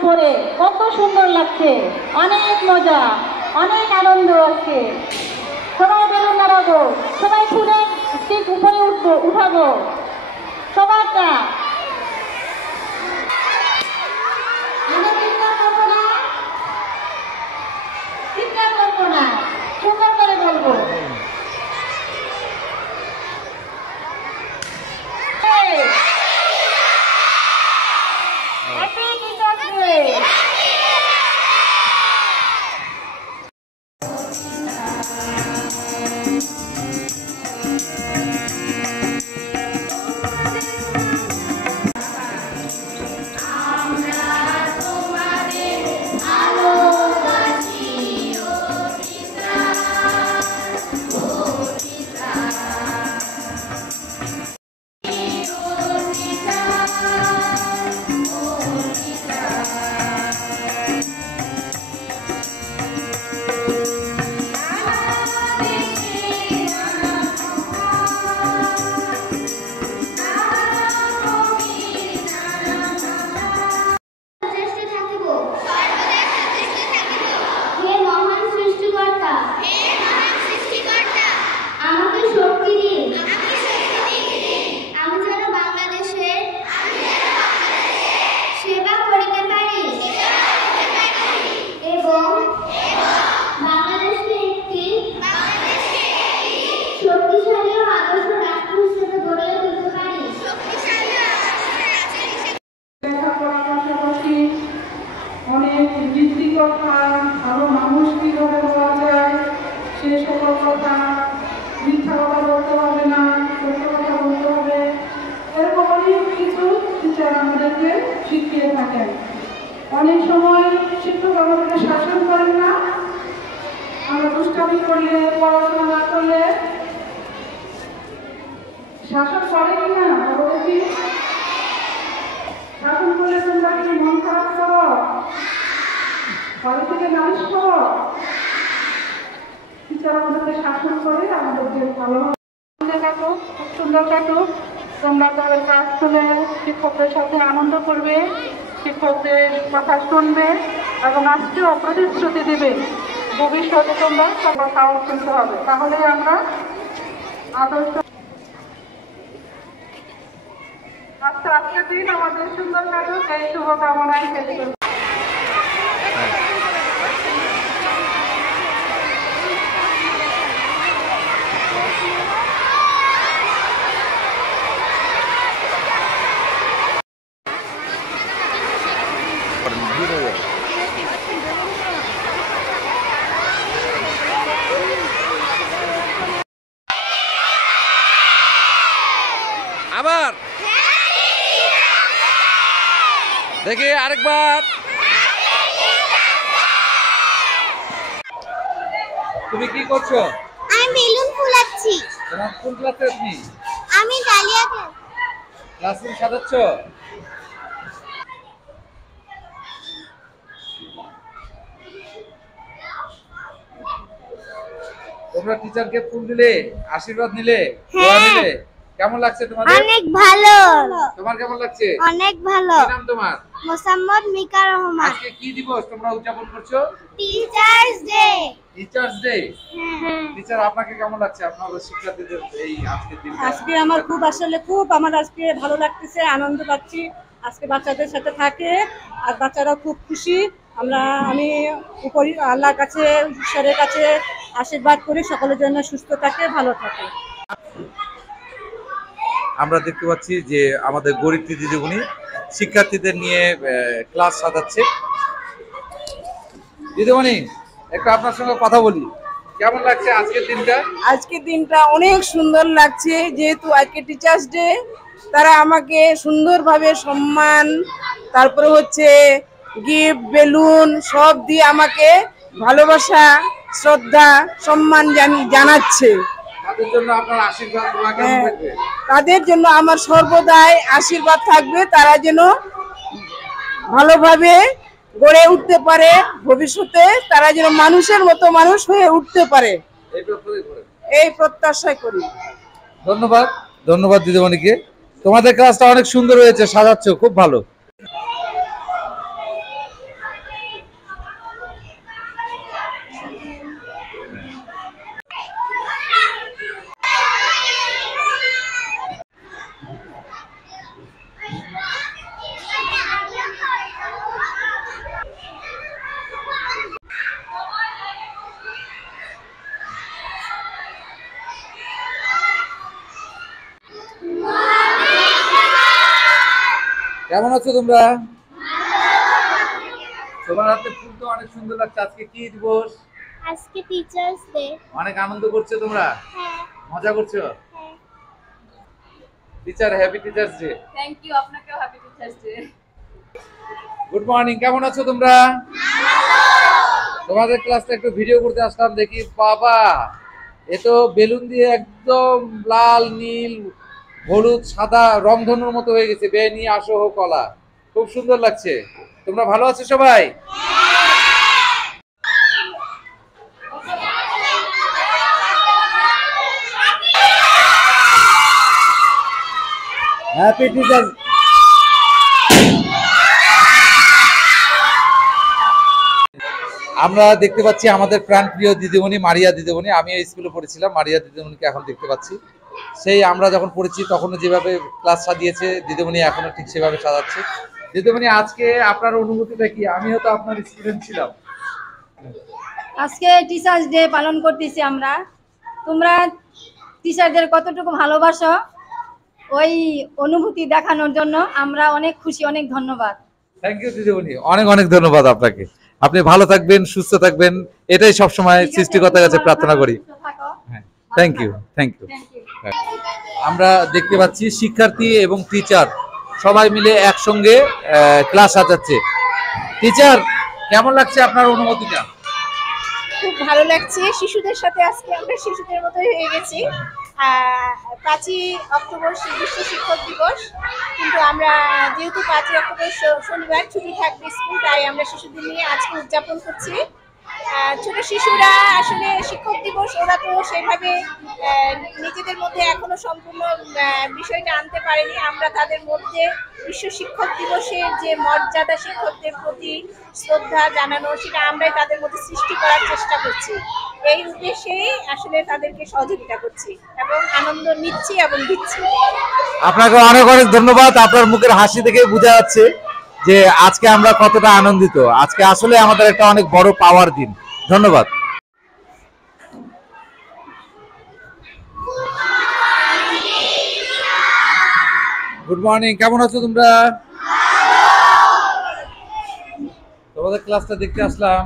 উপরে কত সুন্দর লাগছে, অনেক মজা, অনেক আনন্দ আজকে। সবাই বেলুন নাড়াবো, সবাই ফুলে ঠিক উপরে উঠাবো সবাইটা। আমরা চিৎকার করবো না, চিৎকার করবো না, সুন্দর করে বলবো। Happy teachers day. ভালো মানুষ কিভাবে বলা যায় সে সকল কথা, মিথ্যা কথা বলতে হবে না, সত্য কথা বলতে হবে, এরকম অনেক কিছু টিচার আমাদেরকে শিখিয়ে থাকেন। অনেক সময় শিক্ষক আমাদেরকে শাসন করেন না, আমরা দুষ্টামি করলে, পড়াশোনা না করলে শাসন করে কিনা কি শাসন করলে তোমরা কি মন খারাপ করো, বাড়ি থেকে নালিশ করো? টিচার আমাদেরকে শাসন করে আমাদেরকে ভালো কাটুক, খুব সুন্দর কাটুক। তোমরা তাদের কাজ তুলে শিক্ষকদের সাথে আনন্দ করবে, শিক্ষকদের কথা শুনবে এবং আজকেও প্রতিশ্রুতি দিবে ভবিষ্যতে তোমরা সবার সাহস শুনতে হবে, তাহলে আমরা আদর্শ। আজকের দিন আমাদের সুন্দর কাটুক, এই শুভকামনায় শেষ করব। আবার দেখি আরেকবার। তুমি কি করছো? আমি বেলুন ফুলাচ্ছি। তোমার কোন ক্লাসে তুমি? আমি ডালিয়া ক্লাসরুম সাজাচ্ছ? তোমরা টিচারকে ফুল দিলে, আশীর্বাদ নিলে, দোয়া নিলে, কেমন লাগছে তোমাদের? অনেক ভালো। তোমার কেমন লাগছে? অনেক ভালো। কি নাম তোমার? মোসাম্মদ মিকা রহমান। আজকে কি দিবস তোমরা উদযাপন করছো? Teachers day. Teachers day. Teacher আপনাকে কেমন লাগছে আপনাদের শিক্ষার্থীদের এই আজকের দিন? আজকে আমার খুব আসলে আমার আজকে ভালো লাগতেছে, আনন্দ পাচ্ছি আজকে বাচ্চাদের সাথে থাকে, আর বাচ্চারা খুব খুশি। আমি উপরি আল্লাহর কাছে, ঈশ্বরের কাছে আশীর্বাদ করি সকলের জন্য সুস্থ থাকে, ভালো থাকে। আমরা দেখতে পাচ্ছি যে আমাদের গরিব দিদিমণি শিক্ষার্থীদের নিয়ে ক্লাস সাজাচ্ছে। দিদিমণি, একটু আপনার সঙ্গে কথা বলি, কেমন লাগছে আজকের দিনটা? আজকের দিনটা অনেক সুন্দর লাগছে, যেহেতু আজকে টিচার্স ডে। তারা আমাকে সুন্দরভাবে সম্মান, তারপরে হচ্ছে গিফট, বেলুন সব দিয়ে আমাকে ভালোবাসা, শ্রদ্ধা, সম্মান জানাচ্ছে। তাদের জন্য আপনার আশীর্বাদ কেমন থাকবে? তাদের জন্য আমার সর্বদাই আশীর্বাদ থাকবে, তারা যেন ভালোভাবে গড়ে উঠতে পারে, ভবিষ্যতে তারা যেন মানুষের মতো মানুষ হয়ে উঠতে পারে, এই প্রত্যাশা করি। ধন্যবাদ, ধন্যবাদ দিদিমণিকে। তোমাদের ক্লাসটা অনেক সুন্দর হয়েছে, সাজাচ্ছ, খুব ভালো। কেমন আছো তোমরা? তোমার হাতে ফুল তো অনেক সুন্দর লাগছে। আজকে কি দিবস? আজকে টিচার্স ডে। অনেক আনন্দ করছো তোমরা? হ্যাঁ। মজা করছো? হ্যাঁ। Teacher, happy teachers day. Thank you, আপনাকেও happy teachers day. Good morning, কেমন আছো তোমরা? তোমাদের ক্লাসটা একটু ভিডিও করতে আসলাম। দেখি বাবা, এ তো বেলুন দিয়ে একদম লাল, নীল, হলুদ, সাদা রংধনুর মতো হয়ে গেছে। বে নিয়ে আসো হো কলা, খুব সুন্দর লাগছে। তোমরা ভালো আছো সবাই? Happy teacher. আমরা দেখতে পাচ্ছি আমাদের প্রাণপ্রিয় দিদিমণি মারিয়া দিদিমণি। আমি এই স্কুলে পড়েছিলাম, মারিয়া দিদিমণিকে এখন দেখতে পাচ্ছি। সেই আমরা যখন পড়েছি তখনও যেভাবে ক্লাস সাজিয়েছে দিদিমণি এখনো ঠিক সেভাবে সাজাচ্ছে। দিদিমণি, আজকে আপনার অনুভূতিটা কি? আমিও তো আপনার স্টুডেন্ট ছিলাম। আজকে টিচার্স ডে পালন করতেছি আমরা। তোমরা টিচারদের কতটুকু ভালোবাসো ওই অনুভূতি দেখানোর জন্য আমরা অনেক খুশি, অনেক ধন্যবাদ। থ্যাংক ইউ দিদিমণি, অনেক অনেক ধন্যবাদ আপনাকে। আপনি ভালো থাকবেন, সুস্থ থাকবেন, এটাই সবসময় সৃষ্টিকর্তার কাছে প্রার্থনা করি। হ্যাঁ, থ্যাংক ইউ, থ্যাংক ইউ। আমরা দেখতে পাচ্ছি শিক্ষার্থী এবং টিচার সবাই মিলে একসঙ্গে ক্লাস সাজাচ্ছে। টিচার, কেমন লাগছে আপনার অনুভূতিটা? খুব ভালো লাগছে। শিশুদের সাথে আজকে আমরা শিশুদের মতোই হয়ে গেছি। 5ই অক্টোবর বিশ্ব শিক্ষক দিবস, কিন্তু আমরা যেহেতু 5ই অক্টোবর শনিবার ছুটি থাকবে স্কুল, তাই আমরা শিশুদের নিয়ে আজকে উদযাপন করছি। ছোট শিশুরা আসলে শিক্ষক দিবস ওরা তো সেভাবে নিজেদের মধ্যে এখনো সম্পূর্ণ বিষয়টা আনতে পারেনি। আমরা তাদের মধ্যে বিশ্ব শিক্ষক দিবসের যে মর্যাদা, শিক্ষকদের প্রতি শ্রদ্ধা জানানো, সেটা আমরাই তাদের মধ্যে সৃষ্টি করার চেষ্টা করছি। এই উদ্দেশ্যেই আসলে তাদেরকে সহযোগিতা করছি এবং আনন্দ নিচ্ছি এবং দিচ্ছি। আপনাকে অনেক অনেক ধন্যবাদ। আপনার মুখের হাসি দেখে বোঝা যাচ্ছে যে আজকে আমরা কতটা আনন্দিত। আজকে আসলে আমাদের একটা অনেক বড় পাওয়ার দিন। ধন্যবাদ। গুড মর্নিং, কেমন আছো তোমরা? তোমাদের ক্লাসটা দেখতে আসলাম।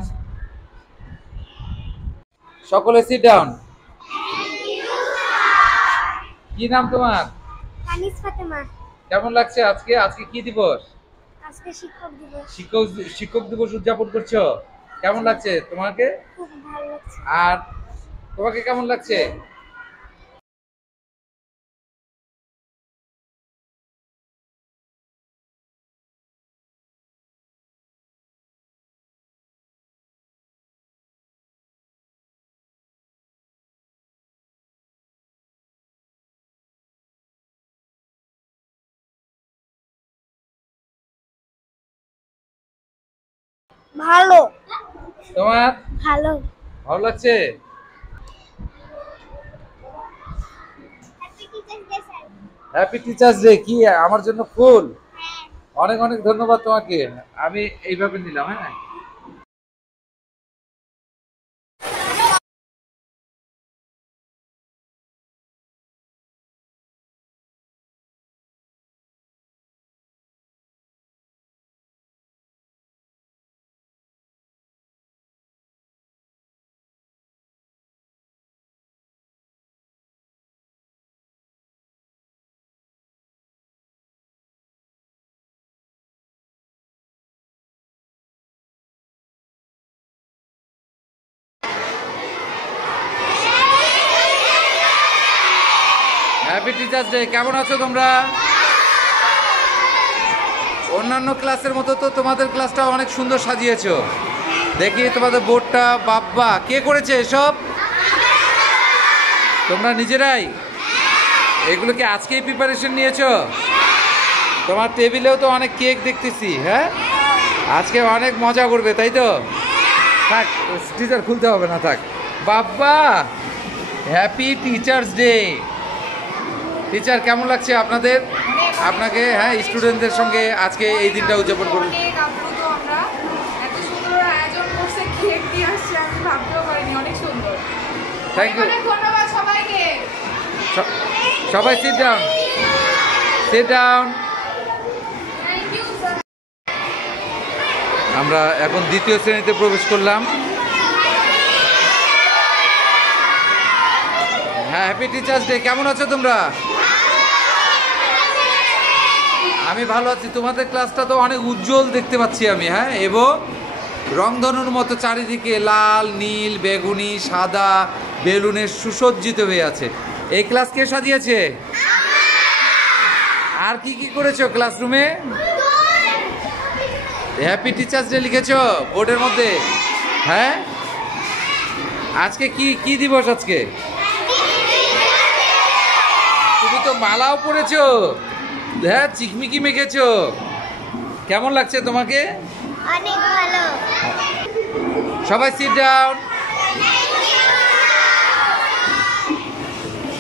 সকলে সিট ডাউন। কি নাম তোমার? কানিস ফাতেমা। কেমন লাগছে আজকে? আজকে কি দিবস? আজকে শিক্ষক দিবস। শিক্ষক দিবস উদযাপন করছো। কেমন লাগছে তোমাকে? খুব ভালো লাগছে। আর তোমাকে কেমন লাগছে? ভালো। তোমার ভালো। ভালো লাগছে? Happy teachers day. কি আমার জন্য ফুল? অনেক অনেক ধন্যবাদ তোমাকে। আমি এইভাবে নিলাম। হ্যাঁ, হ্যাপি টিচার্স ডে। কেমন আছো তোমরা? অন্যান্য ক্লাসের মতো তো তোমাদের ক্লাসটা অনেক সুন্দর সাজিয়েছো। দেখি তোমাদের বোর্ডটা। বাবা, কে করেছে এসব? তোমরা নিজেরাই? এগুলো কি আজকেই প্রিপারেশন নিয়েছো? তোমার টেবিলেও তো অনেক কেক দেখতেছি। হ্যাঁ, আজকে অনেক মজা করবে, তাই তো? থাক, টিচার খুলতে হবে না, থাক। বাবা, হ্যাপি টিচার্স ডে। টিচার, কেমন লাগছে আপনাদের? আপনাকে, হ্যাঁ, স্টুডেন্টদের সঙ্গে আজকে এই দিনটা উদযাপন করুন। অনেক আপ্লুত আমরা। এত সুন্দর আয়োজন করছে, কেক দিয়ে আসছে, আমি ভাবতেও পারিনি। অনেক সুন্দর। Thank you. অনেক ধন্যবাদ সবাইকে। সবাই sit down, sit down. Thank you. আমরা এখন দ্বিতীয় শ্রেণীতে প্রবেশ করলাম। হ্যাঁ, হ্যাপি টিচার্স ডে। কেমন আছো তোমরা? আমি ভালো আছি। তোমাদের ক্লাসটা তো অনেক উজ্জ্বল দেখতে পাচ্ছি আমি, হ্যাঁ, এবং রংধনুর মতো চারিদিকে লাল, নীল, বেগুনি, সাদা বেলুনের সুসজ্জিত হয়ে আছে। এই ক্লাস কে সাজিয়েছে? আর কি কি করেছো ক্লাসরুমে? হ্যাপি টিচার্স ডে লিখেছো বোর্ডের মধ্যে? হ্যাঁ, আজকে কি কি দিবস? আজকে তুমি তো মালাও পরেছো, হ্যাঁ, চিকমিকি মেখেছো। কেমন লাগছে তোমাকে? অনেক ভালো। সবাই সিট ডাউন।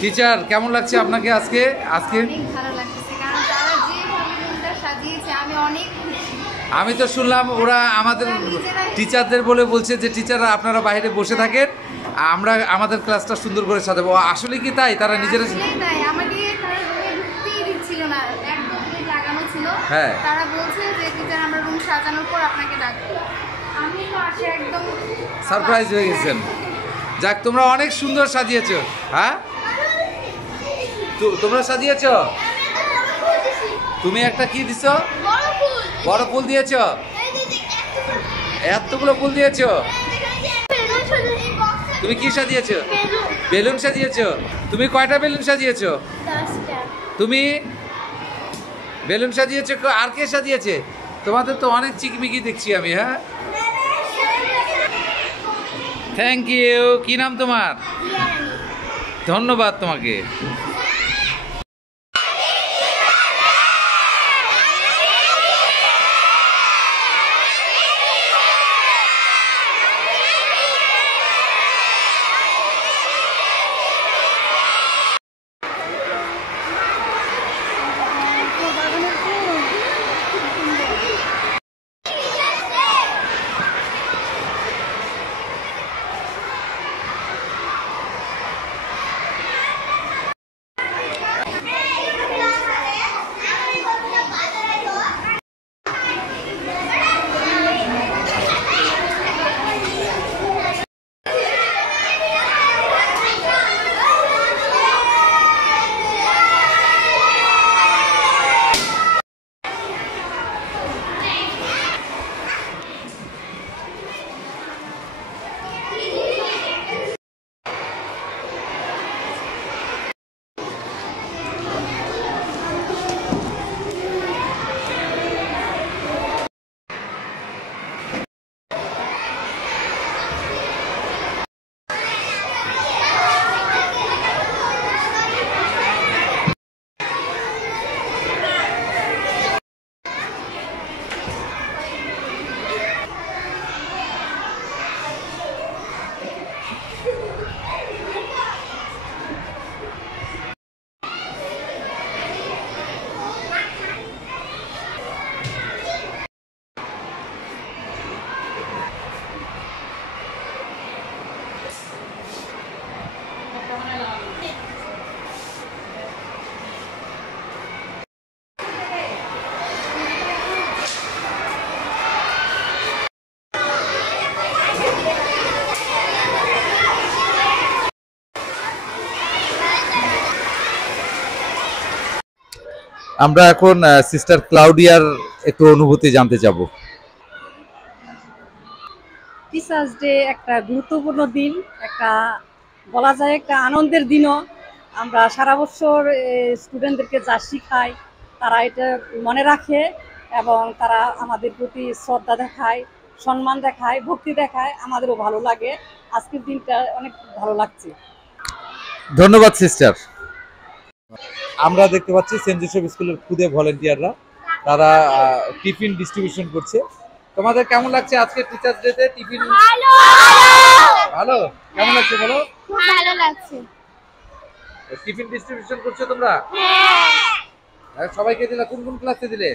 টিচার, কেমন লাগছে আপনাকে আজকে? আজকে অনেক ভালো লাগতেছে, কারণ তারা যেভাবে রুমটা সাজিয়েছে আমি অনেক খুশি। আমি তো শুনলাম ওরা আমাদের টিচারদের বলে বলছে যে টিচাররা আপনারা বাইরে বসে থাকেন, আমরা আমাদের ক্লাসটা সুন্দর করে সাজাবো। আসলে কি তাই? তারা নিজেরা আসলেই তাই, আমাকে তারা রুমে ঢুকতেই দিচ্ছিল না, একদম গেট লাগানো ছিল। হ্যাঁ। তারা বলছে যে টিচার আমরা রুম সাজানোর পর আপনাকে ডাকবো। আমি তো আসে একদম সারপ্রাইজ হয়ে গেছেন। যাক, তোমরা অনেক সুন্দর সাজিয়েছো। হ্যাঁ, তোমরা সাজিয়েছো? তুমি একটা কি দিছো? বড় ফুল দিয়েছো? এতগুলো ফুল দিয়েছো? তুমি কি সাজিয়েছো? বেলুন সাজিয়েছো? তুমি কয়টা বেলুন সাজিয়েছো? তুমি বেলুন সাজিয়েছো? আর কে সাজিয়েছে? তোমাদের তো অনেক চিকমিকি দেখছি আমি। হ্যাঁ, থ্যাংক ইউ। কি নাম তোমার? ধন্যবাদ তোমাকে। আমরা এখন সিস্টার ক্লাউডিয়ার একটু অনুভূতি জানতে যাব। টিচার্স ডে একটা গুরুত্বপূর্ণ দিন, একটা বলা যায় একটা আনন্দের দিনও। আমরা সারা বছর স্টুডেন্টদেরকে যা শিখাই তারা এটা মনে রাখে এবং তারা আমাদের প্রতি শ্রদ্ধা দেখায়, সম্মান দেখায়, ভক্তি দেখায়। আমাদেরও ভালো লাগে। আজকের দিনটা অনেক ভালো লাগছে। ধন্যবাদ সিস্টার। আমরা দেখতে পাচ্ছি সেন্ট জোসেফ স্কুলের খুদে ভলেন্টিয়াররা, তারা টিফিন ডিস্ট্রিবিউশন করছে। তোমাদের কেমন লাগছে আজকে টিচার্স ডে তে টিফিন? ভালো। কেমন লাগছে বলো? খুব ভালো লাগছে। টিফিন ডিস্ট্রিবিউশন করছো তোমরা? হ্যাঁ। সবাইকে দিলে? কোন কোন ক্লাসে দিলে?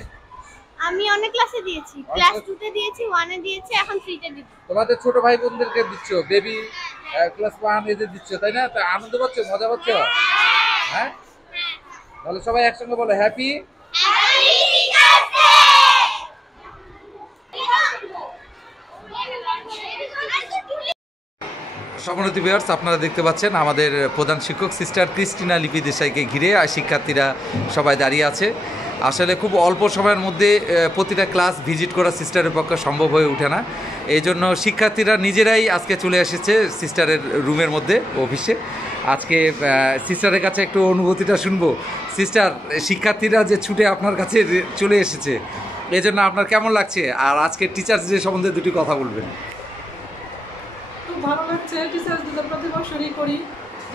আমি অনেক ক্লাসে দিয়েছি। ক্লাস 2 তে দিয়েছি, 1 এ দিয়েছি, এখন 3 তে দিচ্ছি। তোমাদের ছোট ভাই বোনদেরকে দিচ্ছ, বেবি ক্লাস 1 এদের দিচ্ছ, তাই না? তা আনন্দ পাচ্ছ, মজা পাচ্ছ? হ্যাঁ, তাহলে সবাই একসঙ্গে বলো হ্যাপি। সম্মানিত ভিউয়ার্স, আপনারা দেখতে পাচ্ছেন আমাদের প্রধান শিক্ষক সিস্টার ক্রিস্টিনা লিপি দেশাইকে ঘিরে শিক্ষার্থীরা সবাই দাঁড়িয়ে আছে। আসলে খুব অল্প সময়ের মধ্যে প্রতিটা ক্লাস ভিজিট করা সিস্টারের পক্ষে সম্ভব হয়ে ওঠে না। এই জন্য শিক্ষার্থীরা নিজেরাই আজকে চলে এসেছে সিস্টারের রুমের মধ্যে, অফিসে। আজকে সিস্টারের কাছে একটু অনুভূতিটা শুনবো। সিস্টার, শিক্ষার্থীরা যে ছুটে আপনার কাছে চলে এসেছে, এই জন্য আপনার কেমন লাগছে? আর আজকে টিচার্স ডে সম্বন্ধে দুটি কথা বলবেন। খুব ভালো লাগছে। টিচার্স ডে প্রতি বছরই করি,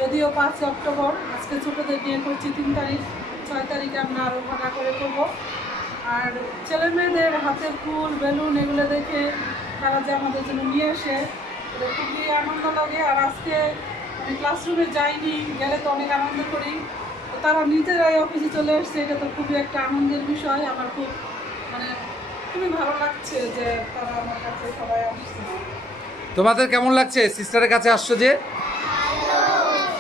যদিও 5 অক্টোবর, আজকে ছোটদের নিয়ে করছি 3 তারিখ, 6 তারিখে আমরা আরও ভাড়া করে করব। আর ছেলে মেয়েদের হাতে ফুল বেলুন এগুলো দেখে তারা যে আমাদের জন্য নিয়ে আসে, এটা খুবই আনন্দ লাগে। আর আজকে আমি ক্লাসরুমে যাইনি, গেলে তো অনেক আনন্দ করি, তো তারা নিজেরাই অফিসে চলে এসছে, এটা তো খুবই একটা আনন্দের বিষয়। আমার খুব খুবই ভালো লাগছে যে তারা আমার কাছে সবাই আসছে। তোমাদের কেমন লাগছে সিস্টারের কাছে আসছো যে?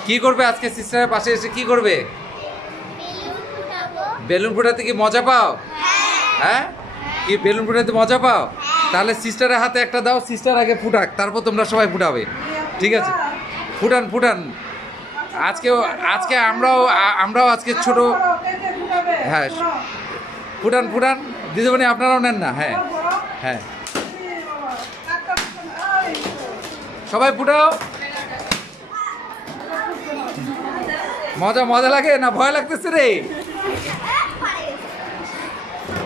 কি করবে আজকে সিস্টারের পাশে এসে? কি করবে? বেলুন ফোটাতে কি মজা পাও? হ্যাঁ, কি বেলুন ফোটাতে মজা পাও? তাহলে সিস্টারের হাতে একটা দাও, সিস্টার আগে ফুটাক, তারপর তোমরা সবাই ফুটাবে, ঠিক আছে? ফুটান ফুটান। আজকে আমরাও আজকে ছোট, হ্যাঁ ফুটান ফুটান। দিদিমণি আপনারাও নেন না? হ্যাঁ হ্যাঁ, সবাই ফুটাও। মজা লাগে না ভয় লাগতেছে রে?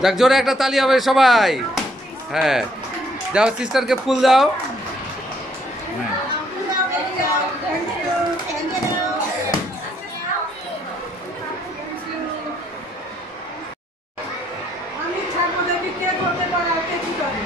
যাক, জোরে একটা তালি হবে সবাই। হ্যাঁ, যাও সিস্টারকে ফুল দাও। হ্যাঁ, আমি ছাড়বো, দেখি কে করতে পারে আর কে কি করে।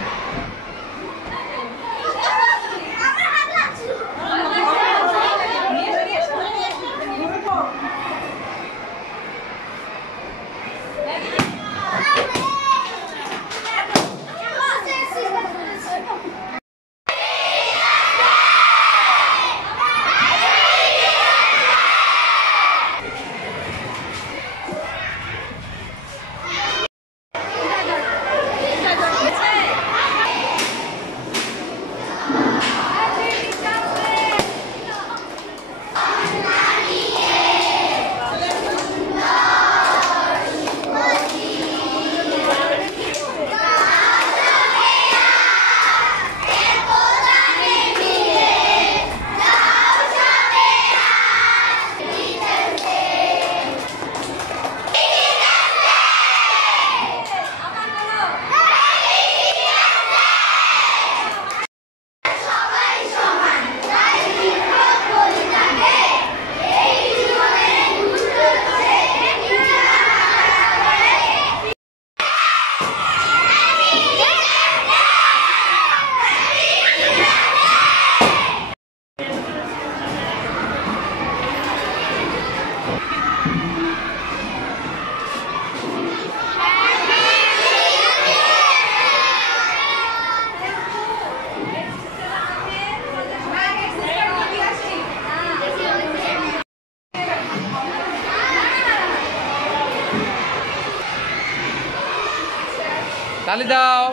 তালি দাও।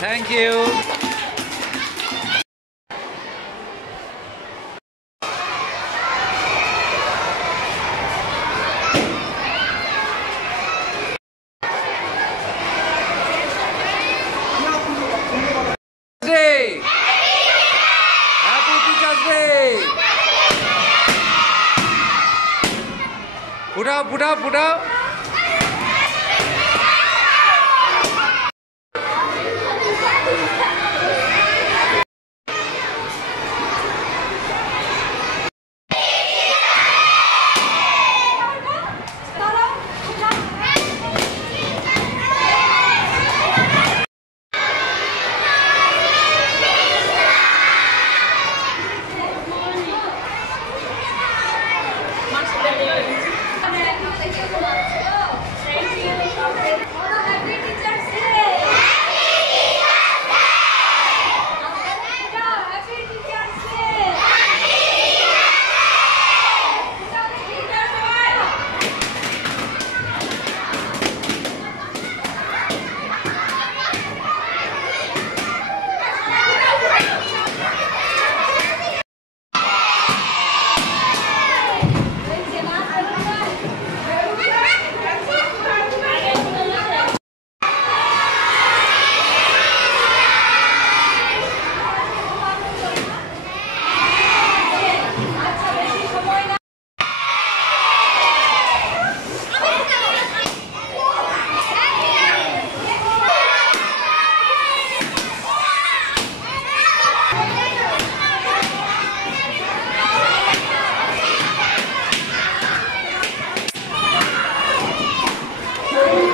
Thank you. Day. Happy Teachers Day. উঠাও ফুটাও ফুটাও।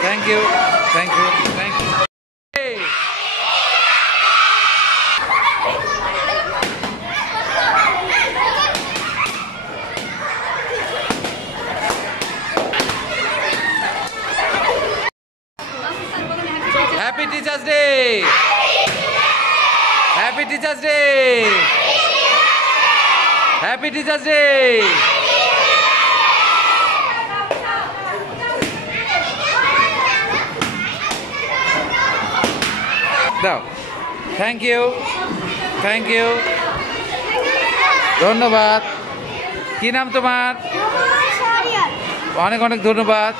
Thank you, thank you, thank you. Hey. Happy Teachers Day! Happy Teachers Day! Happy Teachers Day! দাও, থ্যাংক ইউ, থ্যাংক ইউ, ধন্যবাদ। কি নাম তোমার? অনেক অনেক ধন্যবাদ,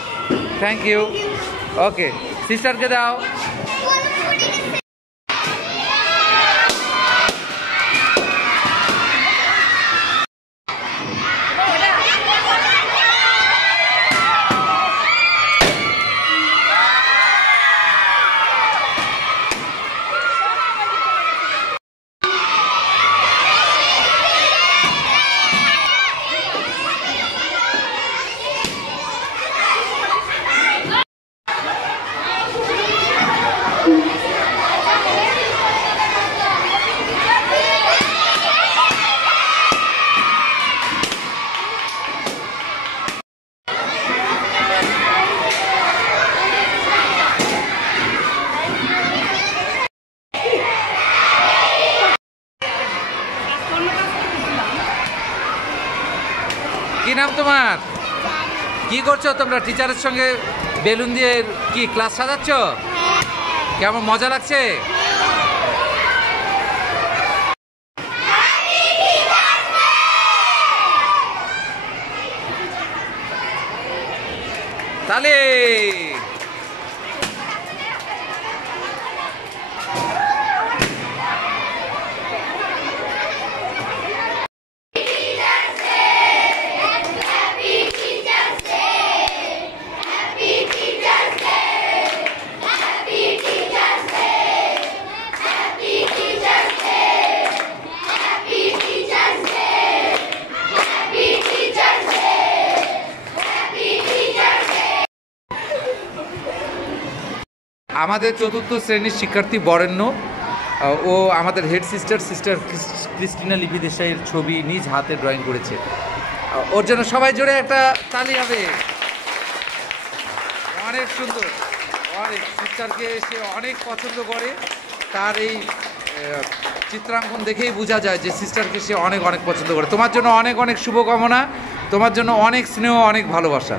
থ্যাংক ইউ। ওকে, সিস্টারকে দাও। কি নাম তোমার? কি করছো তোমরা? টিচারের সঙ্গে বেলুন দিয়ে কি ক্লাস সাজাচ্ছ? কেমন মজা লাগছে? তালে আমাদের চতুর্থ শ্রেণীর শিক্ষার্থী বরেণ্য, ও আমাদের হেড সিস্টার ক্রিস্টিনা লিপি দেশাইয়ের ছবি নিজ হাতে ড্রয়িং করেছে। ওর জন্য সবাই জোরে একটা তালি হবে। অনেক সুন্দর, অনেক সিস্টারকে সে অনেক পছন্দ করে। তার এই চিত্রাঙ্কন দেখেই বোঝা যায় যে সিস্টারকে সে অনেক অনেক পছন্দ করে। তোমার জন্য অনেক অনেক শুভকামনা, তোমার জন্য অনেক স্নেহ, অনেক ভালোবাসা।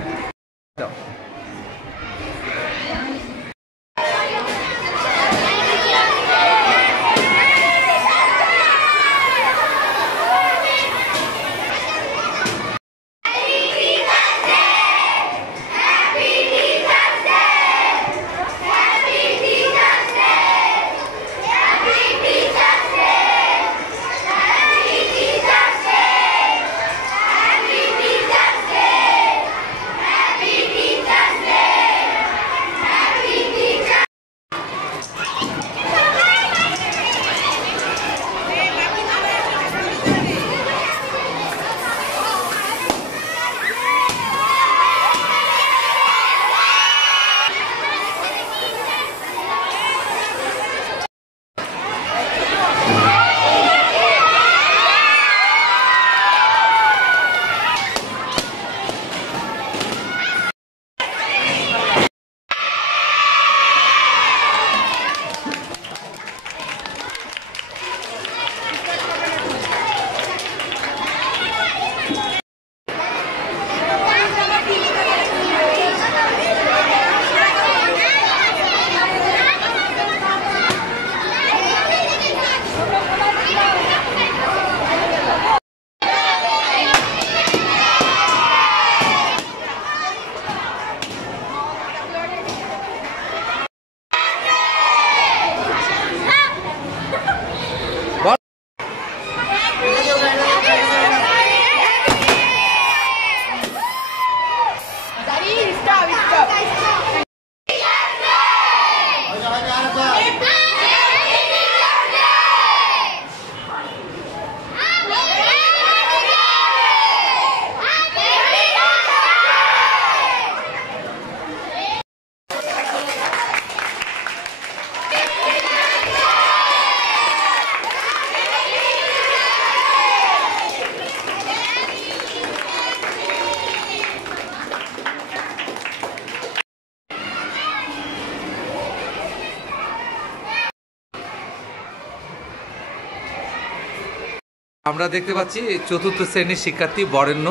আমরা দেখতে পাচ্ছি চতুর্থ শ্রেণীর শিক্ষার্থী বরেণ্য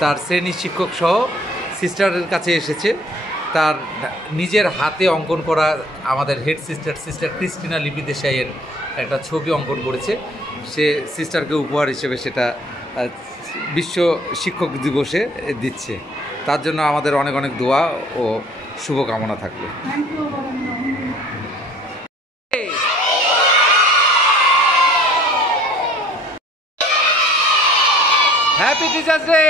তার শ্রেণী শিক্ষক সহ সিস্টারের কাছে এসেছে। তার নিজের হাতে অঙ্কন করা আমাদের হেড সিস্টার ক্রিস্টিনা লিপি দেশাইয়ের একটা ছবি অঙ্কন করেছে। সে সিস্টারকে উপহার হিসেবে সেটা বিশ্ব শিক্ষক দিবসে দিচ্ছে। তার জন্য আমাদের অনেক অনেক দোয়া ও শুভকামনা থাকবে। থ্যাংক ইউ বরেণ্য। Happy teachers day.